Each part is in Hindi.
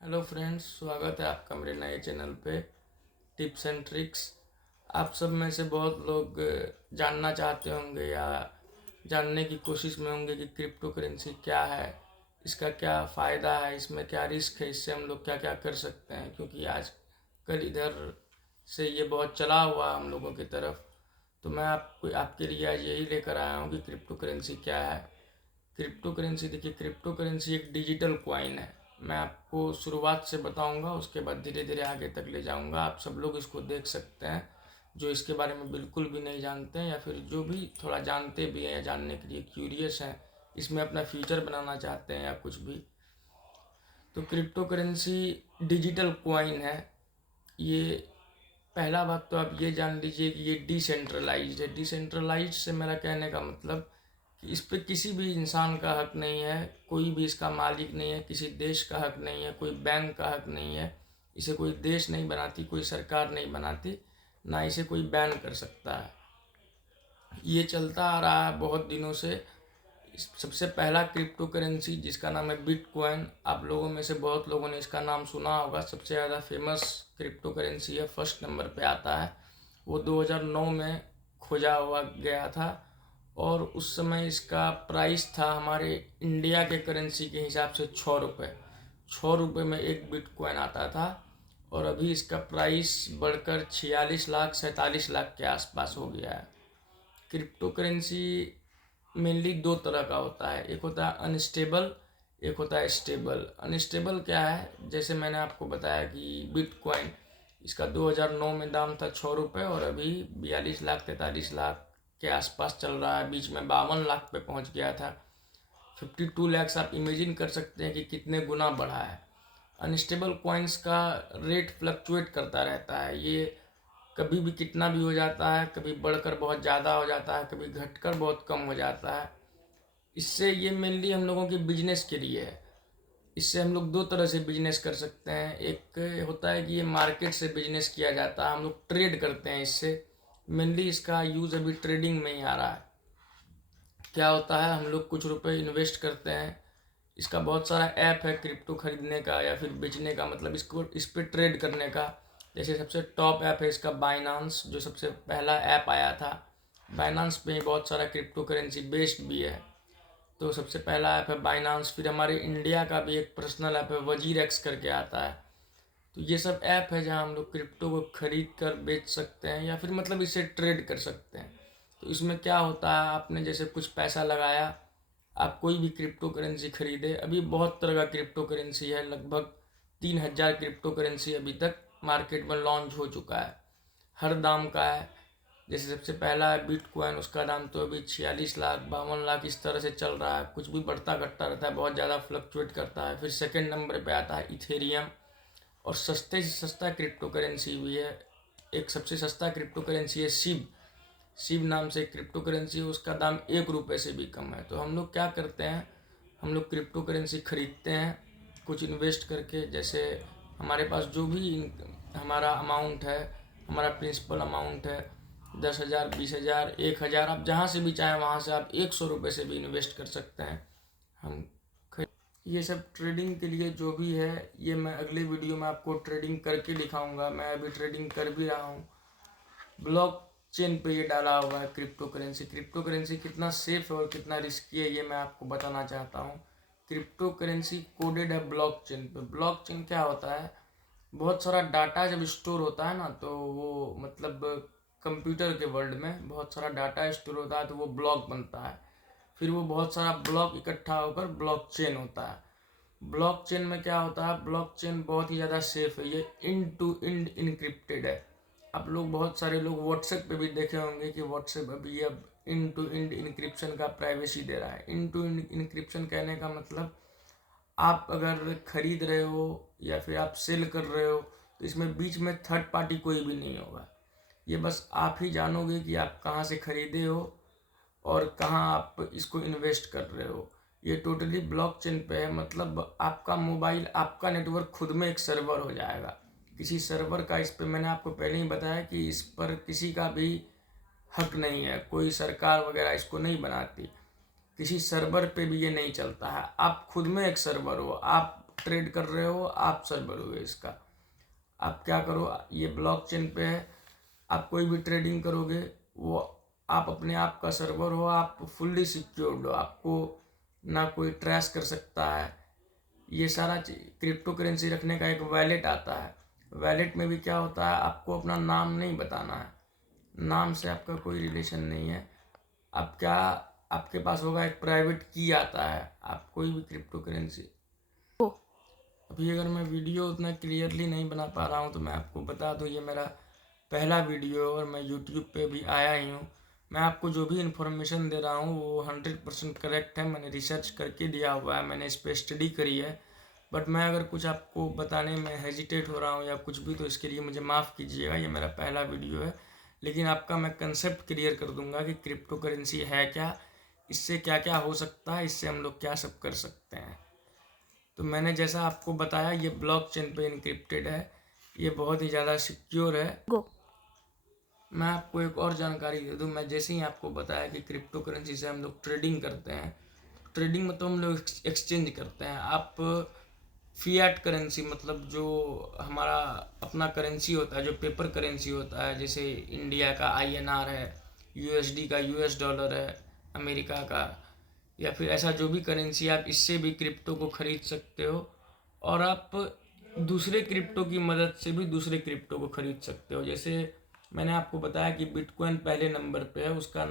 हेलो फ्रेंड्स, स्वागत है आपका मेरे नए चैनल पे टिप्स एंड ट्रिक्स। आप सब में से बहुत लोग जानना चाहते होंगे या जानने की कोशिश में होंगे कि क्रिप्टो करेंसी क्या है, इसका क्या फ़ायदा है, इसमें क्या रिस्क है, इससे हम लोग क्या क्या कर सकते हैं, क्योंकि आज कल इधर से ये बहुत चला हुआ हम लोगों की तरफ। तो मैं आपके लिए आज यही लेकर आया हूँ कि क्रिप्टो करेंसी क्या है। क्रिप्टो करेंसी, देखिए, क्रिप्टो करेंसी एक डिजिटल कॉइन है। मैं आपको शुरुआत से बताऊंगा, उसके बाद धीरे धीरे आगे तक ले जाऊंगा। आप सब लोग इसको देख सकते हैं जो इसके बारे में बिल्कुल भी नहीं जानते हैं, या फिर जो भी थोड़ा जानते भी हैं या जानने के लिए क्यूरियस हैं, इसमें अपना फ्यूचर बनाना चाहते हैं या कुछ भी। तो क्रिप्टो करेंसी डिजिटल कॉइन है। ये पहला बात तो आप ये जान लीजिए कि ये डिसेंट्रलाइज्ड है। डिसेंट्रलाइज्ड से मेरा कहने का मतलब कि इस पे किसी भी इंसान का हक नहीं है, कोई भी इसका मालिक नहीं है, किसी देश का हक नहीं है, कोई बैंक का हक नहीं है। इसे कोई देश नहीं बनाती, कोई सरकार नहीं बनाती, ना इसे कोई बैन कर सकता है। ये चलता आ रहा है बहुत दिनों से। सबसे पहला क्रिप्टो करेंसी जिसका नाम है बिटकॉइन, आप लोगों में से बहुत लोगों ने इसका नाम सुना होगा। सबसे ज़्यादा फेमस क्रिप्टो करेंसी है, फर्स्ट नंबर पे आता है। वो 2009 में खोजा हुआ गया था और उस समय इसका प्राइस था हमारे इंडिया के करेंसी के हिसाब से 6 रुपये। 6 रुपये में एक बिटकॉइन आता था और अभी इसका प्राइस बढ़कर 46 लाख 47 लाख के आसपास हो गया है। क्रिप्टो करेंसी मेनली दो तरह का होता है, एक होता है अनस्टेबल, एक होता है स्टेबल। अनस्टेबल क्या है, जैसे मैंने आपको बताया कि बिटकॉइन, इसका 2009 में दाम था 6 रुपये और अभी 42 लाख 43 लाख के आसपास चल रहा है। बीच में 52 लाख पे पहुंच गया था। 52 लैक्स, आप इमेजिन कर सकते हैं कि कितने गुना बढ़ा है। अनस्टेबल कॉइन्स का रेट फ्लक्चुएट करता रहता है। ये कभी भी कितना भी हो जाता है, कभी बढ़कर बहुत ज़्यादा हो जाता है, कभी घटकर बहुत कम हो जाता है। इससे ये मेनली हम लोगों के बिजनेस के लिए है। इससे हम लोग दो तरह से बिजनेस कर सकते हैं। एक होता है कि ये मार्केट से बिजनेस किया जाता है, हम लोग ट्रेड करते हैं इससे। मेनली इसका यूज़ अभी ट्रेडिंग में ही आ रहा है। क्या होता है, हम लोग कुछ रुपए इन्वेस्ट करते हैं। इसका बहुत सारा ऐप है क्रिप्टो खरीदने का या फिर बेचने का, मतलब इसको इस पर ट्रेड करने का। जैसे सबसे टॉप ऐप है इसका बाइनांस, जो सबसे पहला ऐप आया था। बाइनांस पे ही बहुत सारा क्रिप्टो करेंसी बेस्ड भी है। तो सबसे पहला ऐप है बाइनांस। फिर हमारे इंडिया का भी एक पर्सनल ऐप है, वजीर एक्स करके आता है। तो ये सब ऐप है जहाँ हम लोग क्रिप्टो को खरीद कर बेच सकते हैं या फिर मतलब इसे ट्रेड कर सकते हैं। तो इसमें क्या होता है, आपने जैसे कुछ पैसा लगाया, आप कोई भी क्रिप्टो करेंसी खरीदे। अभी बहुत तरह का क्रिप्टो करेंसी है, लगभग 3,000 क्रिप्टो करेंसी अभी तक मार्केट में लॉन्च हो चुका है। हर दाम का है। जैसे सबसे पहला है बिटकॉइन, उसका दाम तो अभी 46 लाख 52 लाख इस तरह से चल रहा है। कुछ भी बढ़ता घटता रहता है, बहुत ज़्यादा फ्लक्चुएट करता है। फिर सेकंड नंबर पे आता है इथेरियम, और सस्ते से सस्ता क्रिप्टो करेंसी भी है। एक सबसे सस्ता क्रिप्टो करेंसी है शिव। शिव नाम से क्रिप्टो करेंसी है, उसका दाम 1 रुपये से भी कम है। तो हम लोग क्या करते हैं, हम लोग क्रिप्टो करेंसी खरीदते हैं कुछ इन्वेस्ट करके। जैसे हमारे पास जो भी हमारा अमाउंट है, हमारा प्रिंसिपल अमाउंट है 10,000 20,000 1,000, आप जहाँ से भी चाहें वहाँ से आप 100 रुपये से भी इन्वेस्ट कर सकते हैं। हम ये सब ट्रेडिंग के लिए जो भी है, ये मैं अगले वीडियो में आपको ट्रेडिंग करके दिखाऊंगा। मैं अभी ट्रेडिंग कर भी रहा हूँ। ब्लॉक चेन पे ये डाला हुआ है क्रिप्टो करेंसी। क्रिप्टो करेंसी कितना सेफ है और कितना रिस्की है, ये मैं आपको बताना चाहता हूँ। क्रिप्टो करेंसी कोडेड है ब्लॉक चेन पे। ब्लॉक चेन क्या होता है, बहुत सारा डाटा जब स्टोर होता है ना, तो वो मतलब कंप्यूटर के वर्ल्ड में बहुत सारा डाटा स्टोर होता है, तो वो ब्लॉक बनता है। फिर वो बहुत सारा ब्लॉक इकट्ठा होकर ब्लॉक चेन होता है। ब्लॉक चेन में क्या होता है, ब्लॉक चेन बहुत ही ज़्यादा सेफ है। ये इंड टू इंड इनक्रिप्टेड है। आप लोग, बहुत सारे लोग व्हाट्सएप पे भी देखे होंगे कि व्हाट्सएप अभी अब इंड टू इंड इनक्रिप्शन का प्राइवेसी दे रहा है। इंड टू इंड इनक्रिप्शन कहने का मतलब, आप अगर खरीद रहे हो या फिर आप सेल कर रहे हो, तो इसमें बीच में थर्ड पार्टी कोई भी नहीं होगा। ये बस आप ही जानोगे कि आप कहाँ से खरीदे हो और कहाँ आप इसको इन्वेस्ट कर रहे हो। ये टोटली ब्लॉकचेन पे है, मतलब आपका मोबाइल, आपका नेटवर्क खुद में एक सर्वर हो जाएगा। किसी सर्वर का, इस पे मैंने आपको पहले ही बताया कि इस पर किसी का भी हक नहीं है, कोई सरकार वगैरह इसको नहीं बनाती। किसी सर्वर पे भी ये नहीं चलता है। आप खुद में एक सर्वर हो, आप ट्रेड कर रहे हो, आप सर्वर हो इसका। आप क्या करो, ये ब्लॉकचेन पे है, आप कोई भी ट्रेडिंग करोगे वो आप अपने आप का सर्वर हो, आप फुल्ली सिक्योर्ड हो, आपको ना कोई ट्रैश कर सकता है। ये सारा क्रिप्टो करेंसी रखने का एक वैलेट आता है। वैलेट में भी क्या होता है, आपको अपना नाम नहीं बताना है, नाम से आपका कोई रिलेशन नहीं है। आप क्या, आपके पास होगा एक प्राइवेट की आता है, आप कोई भी क्रिप्टो करेंसी। अभी अगर मैं वीडियो उतना क्लियरली नहीं बना पा रहा हूँ तो मैं आपको बता दूँ, ये मेरा पहला वीडियो और मैं यूट्यूब पे भी आया ही हूँ। मैं आपको जो भी इन्फॉर्मेशन दे रहा हूँ वो 100% करेक्ट है, मैंने रिसर्च करके दिया हुआ है, मैंने इस पर स्टडी करी है। बट मैं अगर कुछ आपको बताने में हेजिटेट हो रहा हूँ या कुछ भी, तो इसके लिए मुझे माफ़ कीजिएगा, ये मेरा पहला वीडियो है। लेकिन आपका मैं कंसेप्ट क्लियर कर दूंगा कि क्रिप्टो करेंसी है क्या, इससे क्या क्या हो सकता है, इससे हम लोग क्या सब कर सकते हैं। तो मैंने जैसा आपको बताया, ये ब्लॉकचेन पे इनक्रिप्टेड है, ये बहुत ही ज़्यादा सिक्योर है। मैं आपको एक और जानकारी दे दूं, मैं जैसे ही आपको बताया कि क्रिप्टो करेंसी से हम लोग ट्रेडिंग करते हैं, ट्रेडिंग में तो हम लोग एक्सचेंज करते हैं। आप फिएट करेंसी, मतलब जो हमारा अपना करेंसी होता है, जो पेपर करेंसी होता है, जैसे इंडिया का INR है, USD का US डॉलर है, अमेरिका का, या फिर ऐसा जो भी करेंसी, आप इससे भी क्रिप्टो को खरीद सकते हो। और आप दूसरे क्रिप्टो की मदद से भी दूसरे क्रिप्टो को खरीद सकते हो। जैसे मैंने आपको बताया कि बिटकॉइन पहले नंबर पे है, उसका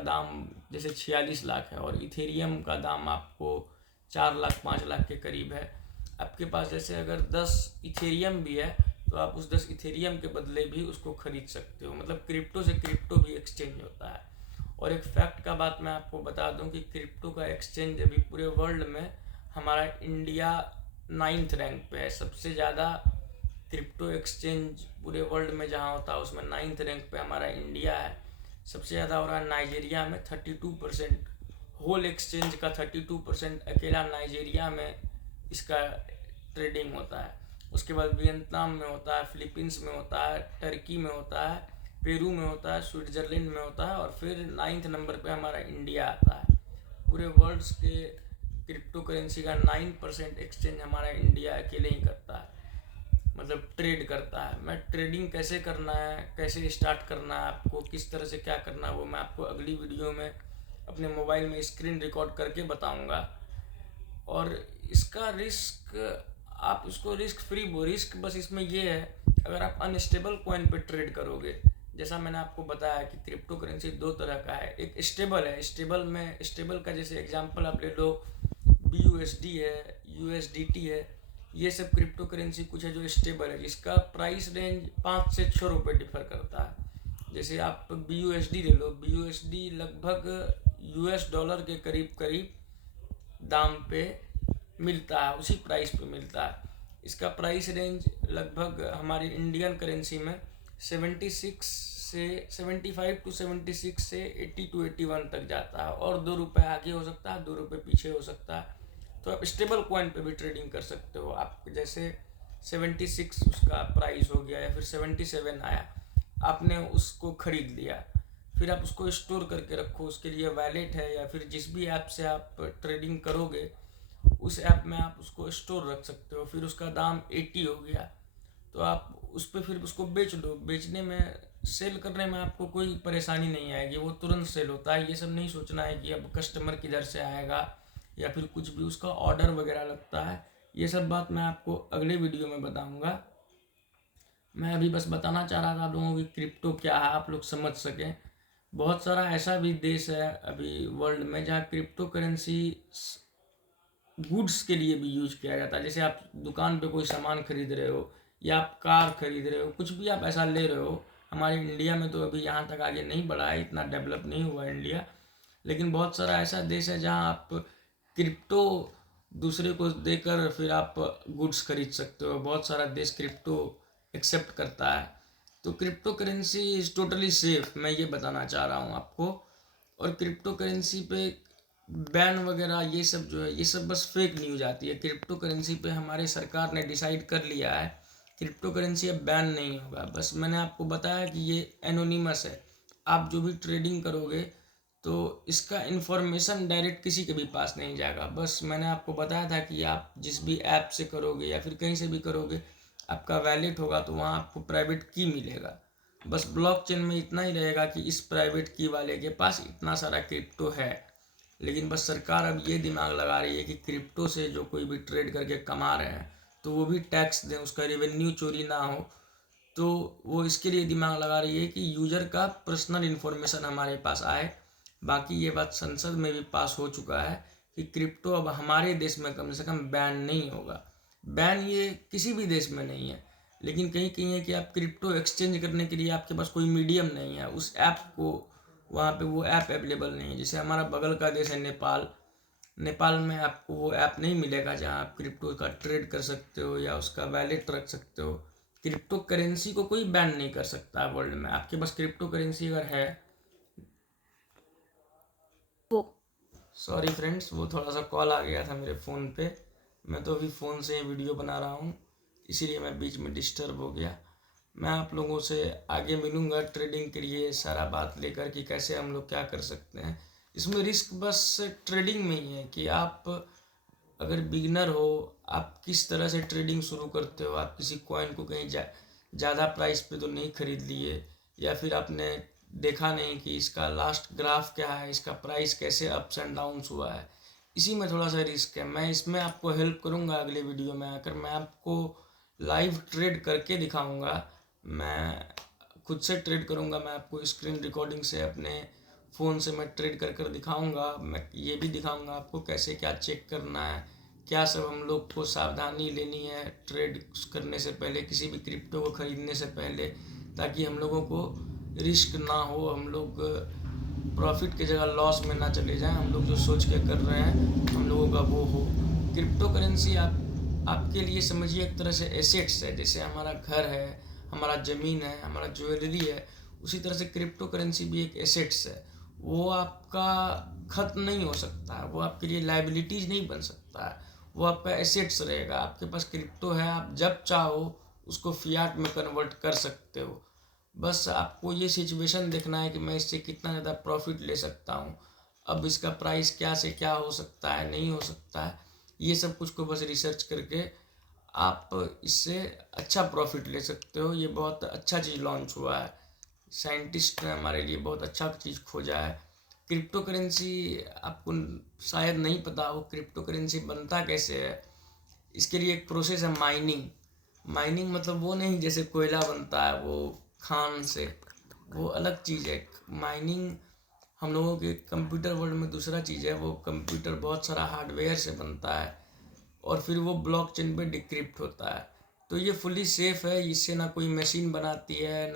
दाम जैसे 46 लाख है, और इथेरियम का दाम आपको 4 लाख 5 लाख के करीब है। आपके पास जैसे अगर 10 इथेरियम भी है तो आप उस 10 इथेरियम के बदले भी उसको खरीद सकते हो। मतलब क्रिप्टो से क्रिप्टो भी एक्सचेंज होता है। और एक फैक्ट का बात मैं आपको बता दूं कि क्रिप्टो का एक्सचेंज अभी पूरे वर्ल्ड में हमारा इंडिया 9th रैंक पे है। सबसे ज़्यादा क्रिप्टो एक्सचेंज पूरे वर्ल्ड में जहाँ होता है उसमें 9th रैंक पे हमारा इंडिया है। सबसे ज़्यादा हो रहा है नाइजीरिया में 32%, होल एक्सचेंज का 32% अकेला नाइजीरिया में इसका ट्रेडिंग होता है। उसके बाद वियतनाम में होता है, फिलीपींस में होता है, टर्की में होता है, पेरू में होता है, स्विट्जरलैंड में होता है, और फिर 9th नंबर पे हमारा इंडिया आता है। पूरे वर्ल्ड के क्रिप्टो करेंसी का 9% एक्सचेंज हमारा इंडिया अकेले ही करता है, मतलब ट्रेड करता है। मैं ट्रेडिंग कैसे करना है, कैसे स्टार्ट करना है, आपको किस तरह से क्या करना है, वो मैं आपको अगली वीडियो में अपने मोबाइल में स्क्रीन रिकॉर्ड करके बताऊंगा। और इसका रिस्क, आप इसको रिस्क फ्री, रिस्क बस इसमें ये है, अगर आप अनस्टेबल कॉइन पे ट्रेड करोगे, जैसा मैंने आपको बताया कि क्रिप्टो करेंसी दो तरह का है। एक स्टेबल है, स्टेबल का जैसे एग्जांपल आप ले लो, BUSD है, USDT है, ये सब क्रिप्टो करेंसी कुछ है जो स्टेबल है, जिसका प्राइस रेंज 5 से 6 रुपये डिफर करता है। जैसे आप BUSD ले लो, BUSD लगभग US डॉलर के करीब करीब दाम पे मिलता है, उसी प्राइस पे मिलता है। इसका प्राइस रेंज लगभग हमारी इंडियन करेंसी में 75 टू 76 से 80 टू 81 तक जाता है, और 2 रुपये आगे हो सकता है, 2 रुपये पीछे हो सकता है। तो आप स्टेबल कॉइन पे भी ट्रेडिंग कर सकते हो। आप जैसे 76 उसका प्राइस हो गया या फिर 77 आया, आपने उसको खरीद लिया, फिर आप उसको स्टोर करके रखो। उसके लिए वैलेट है या फिर जिस भी ऐप से आप ट्रेडिंग करोगे उस ऐप में आप उसको स्टोर रख सकते हो। फिर उसका दाम 80 हो गया तो आप उस पर फिर उसको बेच दो। बेचने में, सेल करने में आपको कोई परेशानी नहीं आएगी, वो तुरंत सेल होता है। ये सब नहीं सोचना है कि अब कस्टमर किधर से आएगा या फिर कुछ भी उसका ऑर्डर वगैरह लगता है। ये सब बात मैं आपको अगले वीडियो में बताऊंगा। मैं अभी बस बताना चाह रहा था आप लोगों को कि क्रिप्टो क्या है, आप लोग समझ सकें। बहुत सारा ऐसा भी देश है अभी वर्ल्ड में जहाँ क्रिप्टो करेंसी गुड्स के लिए भी यूज किया जाता है। जैसे आप दुकान पे कोई सामान खरीद रहे हो या आप कार खरीद रहे हो, कुछ भी आप ऐसा ले रहे हो। हमारे इंडिया में तो अभी यहाँ तक आगे नहीं बढ़ा है, इतना डेवलप नहीं हुआ इंडिया, लेकिन बहुत सारा ऐसा देश है जहाँ आप क्रिप्टो दूसरे को देकर फिर आप गुड्स खरीद सकते हो। बहुत सारा देश क्रिप्टो एक्सेप्ट करता है। तो crypto currency is totally safe, मैं ये बताना चाह रहा हूँ आपको। और क्रिप्टो करेंसी पे बैन वगैरह ये सब जो है, ये सब बस फेक न्यूज आती है। क्रिप्टो करेंसी पे हमारे सरकार ने डिसाइड कर लिया है क्रिप्टो करेंसी अब बैन नहीं होगा। बस मैंने आपको बताया कि ये एनोनिमस है। आप जो भी ट्रेडिंग करोगे तो इसका इन्फॉर्मेशन डायरेक्ट किसी के भी पास नहीं जाएगा। बस मैंने आपको बताया था कि आप जिस भी ऐप से करोगे या फिर कहीं से भी करोगे, आपका वैलेट होगा तो वहाँ आपको प्राइवेट की मिलेगा। बस ब्लॉकचेन में इतना ही रहेगा कि इस प्राइवेट की वाले के पास इतना सारा क्रिप्टो है। लेकिन बस सरकार अब ये दिमाग लगा रही है कि क्रिप्टो से जो कोई भी ट्रेड करके कमा रहे हैं तो वो भी टैक्स दें, उसका रेवेन्यू चोरी ना हो। तो वो इसके लिए दिमाग लगा रही है कि यूजर का पर्सनल इन्फॉर्मेशन हमारे पास आए। बाकी ये बात संसद में भी पास हो चुका है कि क्रिप्टो अब हमारे देश में कम से कम बैन नहीं होगा। बैन ये किसी भी देश में नहीं है, लेकिन कहीं कहीं है कि आप क्रिप्टो एक्सचेंज करने के लिए आपके पास कोई मीडियम नहीं है, उस ऐप को वहाँ पे वो ऐप अवेलेबल नहीं है। जैसे हमारा बगल का देश है नेपाल, नेपाल में आपको वो ऐप नहीं मिलेगा जहाँ आप क्रिप्टो का ट्रेड कर सकते हो या उसका वैलेट रख सकते हो। क्रिप्टो करेंसी को कोई बैन नहीं कर सकता वर्ल्ड में। आपके पास क्रिप्टो करेंसी अगर है, सॉरी फ्रेंड्स, वो थोड़ा सा कॉल आ गया था मेरे फ़ोन पे। मैं तो अभी फ़ोन से वीडियो बना रहा हूँ, इसीलिए मैं बीच में डिस्टर्ब हो गया। मैं आप लोगों से आगे मिलूँगा ट्रेडिंग के लिए सारा बात लेकर कि कैसे हम लोग क्या कर सकते हैं। इसमें रिस्क बस ट्रेडिंग में ही है कि आप अगर बिगिनर हो, आप किस तरह से ट्रेडिंग शुरू करते हो। आप किसी कॉइन को कहीं ज़्यादा प्राइस पे तो नहीं खरीद लिए, या फिर आपने देखा नहीं कि इसका लास्ट ग्राफ क्या है, इसका प्राइस कैसे अप्स एंड डाउन्स हुआ है। इसी में थोड़ा सा रिस्क है। मैं इसमें आपको हेल्प करूंगा अगले वीडियो में आकर। मैं आपको लाइव ट्रेड करके दिखाऊंगा। मैं खुद से ट्रेड करूंगा। मैं आपको स्क्रीन रिकॉर्डिंग से अपने फ़ोन से मैं ट्रेड कर कर दिखाऊंगा। मैं ये भी दिखाऊंगा आपको कैसे क्या चेक करना है, क्या सब हम लोग को सावधानी लेनी है ट्रेड करने से पहले, किसी भी क्रिप्टो को ख़रीदने से पहले, ताकि हम लोगों को रिस्क ना हो, हम लोग प्रॉफिट की जगह लॉस में ना चले जाएं। हम लोग जो सोच के कर रहे हैं हम लोगों का वो हो। क्रिप्टो करेंसी आपके लिए समझिए एक तरह से एसेट्स है। जैसे हमारा घर है, हमारा ज़मीन है, हमारा ज्वेलरी है, उसी तरह से क्रिप्टो करेंसी भी एक एसेट्स है। वो आपका खत्म नहीं हो सकता है, वो आपके लिए लाइबिलिटीज़ नहीं बन सकता है, वो आपका एसेट्स रहेगा। आपके पास क्रिप्टो है, आप जब चाहो उसको फियाट में कन्वर्ट कर सकते हो। बस आपको ये सिचुएशन देखना है कि मैं इससे कितना ज़्यादा प्रॉफिट ले सकता हूँ, अब इसका प्राइस क्या से क्या हो सकता है, नहीं हो सकता है। ये सब कुछ को बस रिसर्च करके आप इससे अच्छा प्रॉफिट ले सकते हो। ये बहुत अच्छा चीज़ लॉन्च हुआ है, साइंटिस्ट ने हमारे लिए बहुत अच्छा चीज़ खोजा है। क्रिप्टो करेंसी आपको शायद नहीं पता हो, क्रिप्टो करेंसी बनता कैसे है। इसके लिए एक प्रोसेस है माइनिंग। माइनिंग मतलब वो नहीं जैसे कोयला बनता है वो खान से, वो अलग चीज़ है। माइनिंग हम लोगों के कंप्यूटर वर्ल्ड में दूसरा चीज़ है। वो कंप्यूटर बहुत सारा हार्डवेयर से बनता है और फिर वो ब्लॉकचेन पे डिक्रिप्ट होता है। तो ये फुली सेफ है, इससे ना कोई मशीन बनाती है,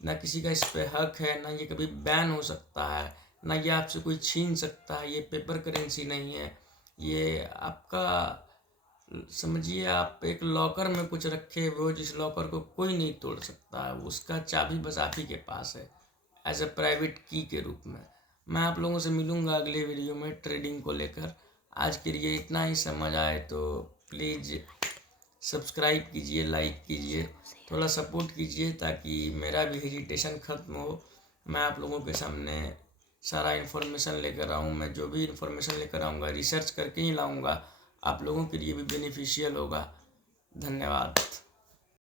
ना किसी का इस पे हक है, ना ये कभी बैन हो सकता है, ना ये आपसे कोई छीन सकता है। ये पेपर करेंसी नहीं है, ये आपका समझिए आप एक लॉकर में कुछ रखे हुए हो, जिस लॉकर को कोई नहीं तोड़ सकता है, उसका चाबी बस आप ही के पास है एज अ प्राइवेट की के रूप में। मैं आप लोगों से मिलूंगा अगले वीडियो में ट्रेडिंग को लेकर। आज के लिए इतना ही। समझ आए तो प्लीज़ सब्सक्राइब कीजिए, लाइक कीजिए, थोड़ा सपोर्ट कीजिए ताकि मेरा भी हेजिटेशन ख़त्म हो। मैं आप लोगों के सामने सारा इन्फॉर्मेशन लेकर आऊँ। मैं जो भी इन्फॉर्मेशन लेकर आऊँगा रिसर्च करके ही लाऊँगा, आप लोगों के लिए भी बेनिफिशियल होगा। धन्यवाद।